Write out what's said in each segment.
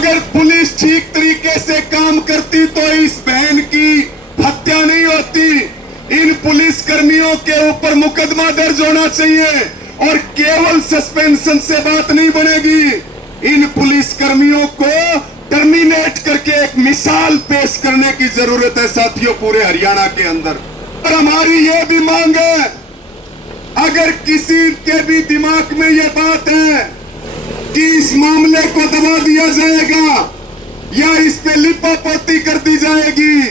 अगर पुलिस ठीक तरीके से काम करती तो इस बहन की हत्या नहीं होती। इन पुलिस कर्मियों के ऊपर मुकदमा दर्ज होना चाहिए और केवल सस्पेंशन से बात नहीं बनेगी। इन पुलिस कर्मियों को टर्मिनेट करके एक मिसाल पेश करने की जरूरत है साथियों, पूरे हरियाणा के अंदर। और हमारी ये भी मांग है, अगर किसी के भी दिमाग में ये बात है कि इस मामले को दबा दिया जाएगा या इस पे लिपापोती कर दी जाएगी,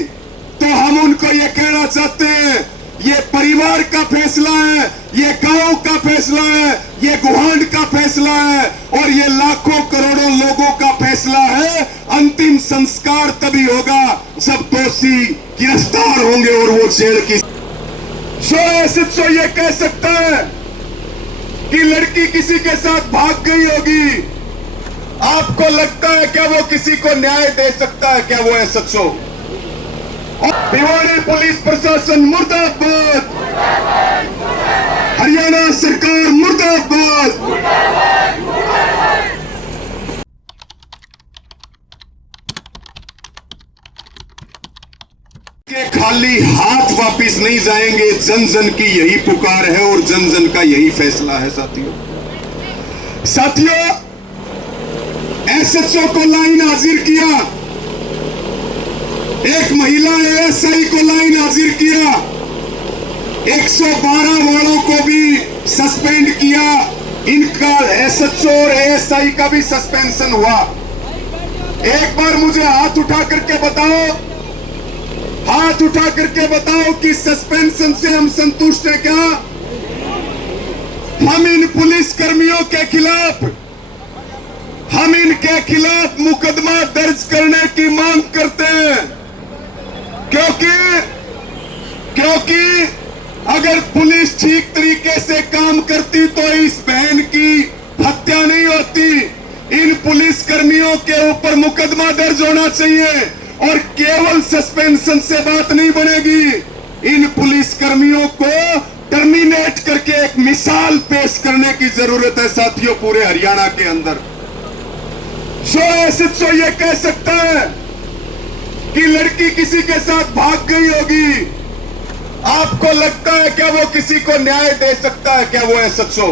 तो हम उनको ये कहना चाहते हैं, ये परिवार का फैसला है, ये गांव का फैसला है, ये गुहांड का फैसला है और ये लाखों करोड़ों लोगों का फैसला है। अंतिम संस्कार तभी होगा जब दोषी गिरफ्तार होंगे और वो जेल की। सो ये कह सकता है कि लड़की किसी के साथ भाग गई होगी, आपको लगता है क्या वो किसी को न्याय दे सकता है? क्या वो एसएचओ? भिवानी पुलिस प्रशासन मुर्दाबाद, हरियाणा सरकार मुर्दाबाद। के खाली हाथ वापिस नहीं जाएंगे, जन जन की यही पुकार है और जन जन का यही फैसला है साथियों। एसएचओ को लाइन हाजिर किया, एक महिला एएसआई को लाइन हाजिर किया, 112 वालों को भी सस्पेंड किया, इनका एसएचओ और एएसआई का भी सस्पेंशन हुआ। एक बार मुझे हाथ उठा करके बताओ, हाथ उठा करके बताओ कि सस्पेंशन से हम संतुष्ट हैं क्या? हम इन पुलिस कर्मियों के खिलाफ, हम इनके खिलाफ मुकदमा दर्ज करने की मांग करते हैं, क्योंकि अगर पुलिस ठीक तरीके से काम करती तो इस बहन की हत्या नहीं होती। इन पुलिस कर्मियों के ऊपर मुकदमा दर्ज होना चाहिए और केवल सस्पेंशन से बात नहीं बनेगी। इन पुलिस कर्मियों को टर्मिनेट करके एक मिसाल पेश करने की जरूरत है साथियों, पूरे हरियाणा के अंदर। सो ये कह सकता है कि लड़की किसी के साथ भाग गई होगी, आपको लगता है क्या वो किसी को न्याय दे सकता है? क्या वो एसएचओ?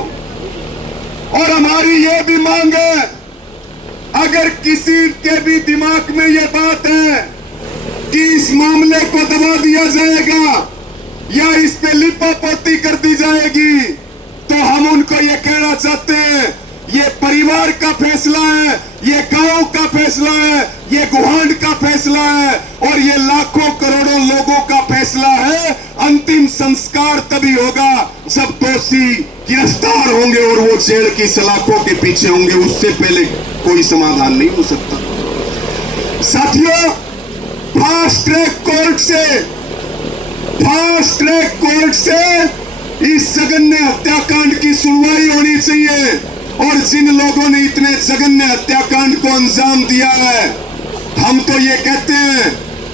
और हमारी ये भी मांग है, अगर किसी के भी दिमाग में ये बात है कि इस मामले को दबा दिया जाएगा या इस पे लिपापोती कर दी जाएगी, तो हम उनको ये कहना चाहते हैं, ये परिवार का फैसला है, ये गांव का फैसला है, ये गुहांड का फैसला है और ये लाखों करोड़ों लोगों का फैसला है। अंतिम संस्कार तभी होगा जब दोषी गिरफ्तार होंगे और वो जेल की सलाखों के पीछे होंगे, उससे पहले कोई समाधान नहीं हो सकता साथियों। फास्ट ट्रैक कोर्ट से इस जघन्य हत्याकांड की सुनवाई होनी चाहिए और जिन लोगों ने इतने जघन्य हत्याकांड को अंजाम दिया है, हम तो ये कहते हैं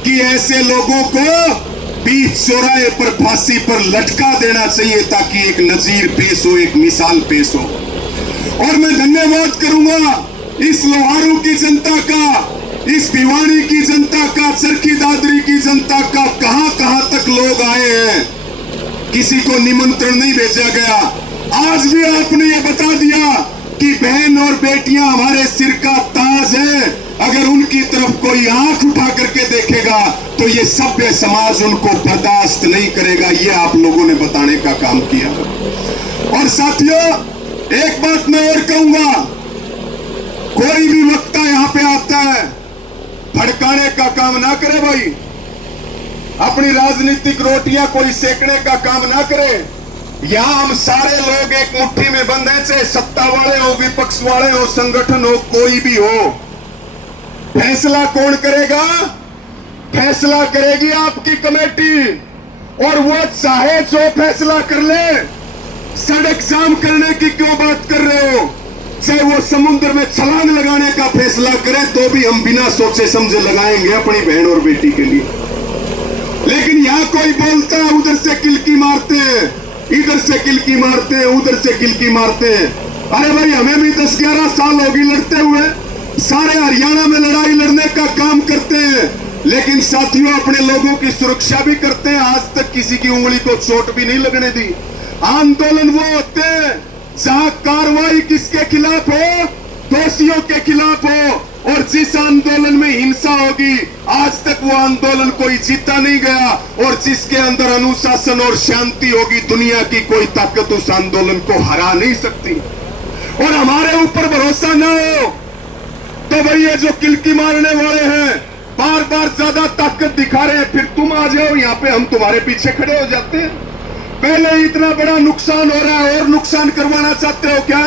कि ऐसे लोगों को बीच चौराहे पर फांसी पर लटका देना चाहिए ताकि एक नजीर पेश हो, एक मिसाल पेश हो। और मैं धन्यवाद करूंगा इस लोहारू की जनता का, इस भिवानी की जनता का, चरखी दादरी की जनता का। कहां कहां तक लोग आए हैं, किसी को निमंत्रण नहीं भेजा गया। आज भी आपने ये बता दिया कि बहन और बेटियां हमारे सिर का ताज है। अगर उनकी तरफ कोई आंख उठा करके देखेगा तो ये सभ्य समाज उनको बर्दाश्त नहीं करेगा। ये आप लोगों ने बताने का काम किया। और साथियों, एक बात मैं और कहूंगा, कोई भी वक्ता यहां पे आता है, भड़काने का काम ना करे भाई, अपनी राजनीतिक रोटियां कोई सेकने का काम ना करे। यहां हम सारे लोग एक मुट्ठी में बंद हैं, चाहे सत्ता वाले हो, विपक्ष वाले हो, संगठन हो, कोई भी हो। फैसला कौन करेगा? फैसला करेगी आपकी कमेटी, और वो चाहे जो फैसला कर ले। सड़क जाम करने की क्यों बात कर रहे हो? चाहे वो समुद्र में छलांग लगाने का फैसला करे तो भी हम बिना सोचे समझे लगाएंगे अपनी बहन और बेटी के लिए। लेकिन यहां कोई बोलता है, उधर से किलकी मारते हैं, इधर से किलकी मारते हैं, उधर से किलकी मारते हैं। अरे भाई, हमें भी 10-11 साल होगी लड़ते हुए, सारे हरियाणा में लड़ाई लड़ने का काम करते हैं, लेकिन साथियों अपने लोगों की सुरक्षा भी करते हैं। आज तक किसी की उंगली को चोट भी नहीं लगने दी। आंदोलन वो होते हैं जहां कार्रवाई किसके खिलाफ हो, दोषियों के खिलाफ हो, और जिस आंदोलन में हिंसा होगी आज तक वो आंदोलन कोई जीता नहीं गया, और जिसके अंदर अनुशासन और शांति होगी दुनिया की कोई ताकत उस आंदोलन को हरा नहीं सकती। और हमारे ऊपर भरोसा ना हो तो भाई ये जो किलकी मारने वाले हैं बार बार ज्यादा ताकत दिखा रहे हैं, फिर तुम आ जाओ यहाँ पे, हम तुम्हारे पीछे खड़े हो जाते हैं। पहले इतना बड़ा नुकसान हो रहा है और नुकसान करवाना चाहते हो क्या?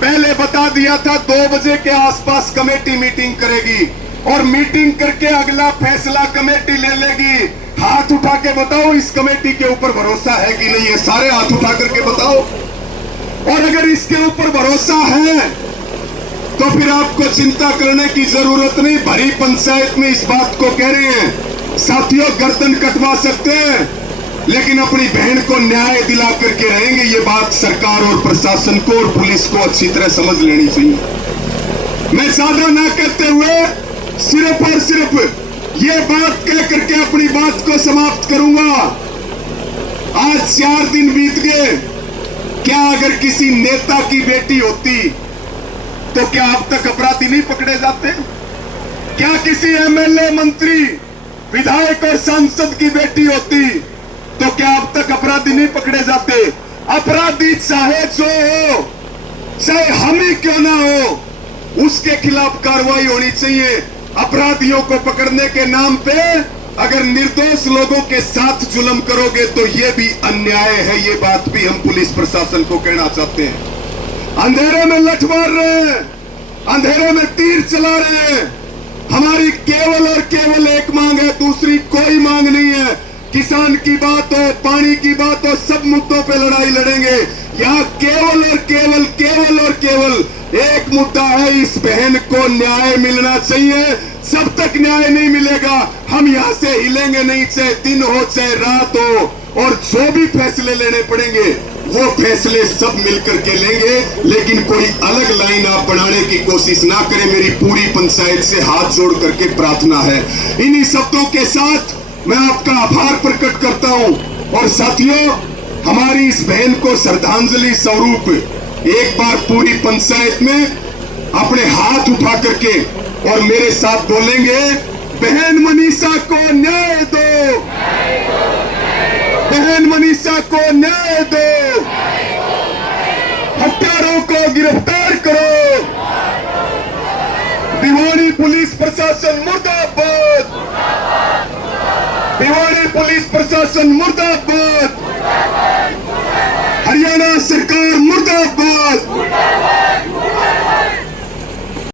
पहले बता दिया था 2 बजे के आसपास कमेटी मीटिंग करेगी और मीटिंग करके अगला फैसला कमेटी ले लेगी। हाथ उठा के बताओ इस कमेटी के ऊपर भरोसा है कि नहीं है? सारे हाथ उठा करके बताओ। और अगर इसके ऊपर भरोसा है तो फिर आपको चिंता करने की जरूरत नहीं। भरी पंचायत में इस बात को कह रहे हैं साथियों, गर्दन कटवा सकते हैं लेकिन अपनी बहन को न्याय दिला करके रहेंगे। ये बात सरकार और प्रशासन को और पुलिस को अच्छी तरह समझ लेनी चाहिए। मैं ज्यादा ना करते हुए सिर्फ और सिर्फ ये बात कह करके अपनी बात को समाप्त करूंगा। आज 4 दिन बीत गए, क्या अगर किसी नेता की बेटी होती तो क्या अब तक अपराधी नहीं पकड़े जाते? क्या किसी एमएलए, मंत्री, विधायक और सांसद की बेटी होती तो क्या अब तक अपराधी नहीं पकड़े जाते? अपराधी चाहे जो हो, चाहे हम ही क्यों ना हो, उसके खिलाफ कार्रवाई होनी चाहिए। अपराधियों को पकड़ने के नाम पे अगर निर्दोष लोगों के साथ जुल्म करोगे तो ये भी अन्याय है। ये बात भी हम पुलिस प्रशासन को कहना चाहते हैं। अंधेरे में लठ मार रहे हैं, अंधेरे में तीर चला रहे हैं। हमारी केवल और केवल एक मांग है, दूसरी कोई मांग नहीं है। किसान की बात हो, पानी की बात हो, सब मुद्दों पे लड़ाई लड़ेंगे। यहाँ केवल और केवल केवल और केवल एक मुद्दा है, इस बहन को न्याय मिलना चाहिए। जब तक न्याय नहीं मिलेगा हम यहाँ से हिलेंगे नहीं, चाहे दिन हो चाहे रात हो। और जो भी फैसले लेने पड़ेंगे वो फैसले सब मिलकर के लेंगे, लेकिन कोई अलग लाइन आप बनाने की कोशिश ना करें। मेरी पूरी पंचायत से हाथ जोड़ करके प्रार्थना है। इन्हीं शब्दों के साथ मैं आपका आभार प्रकट करता हूं। और साथियों, हमारी इस बहन को श्रद्धांजलि स्वरूप एक बार पूरी पंचायत में अपने हाथ उठा करके और मेरे साथ बोलेंगे, बहन मनीषा को न्याय दो, बहन मनीषा को न्याय दो, हत्यारों को गिरफ्तार करो, भिवानी पुलिस प्रशासन मुर्दाबाद, भिवानी पुलिस प्रशासन मुर्दाबाद।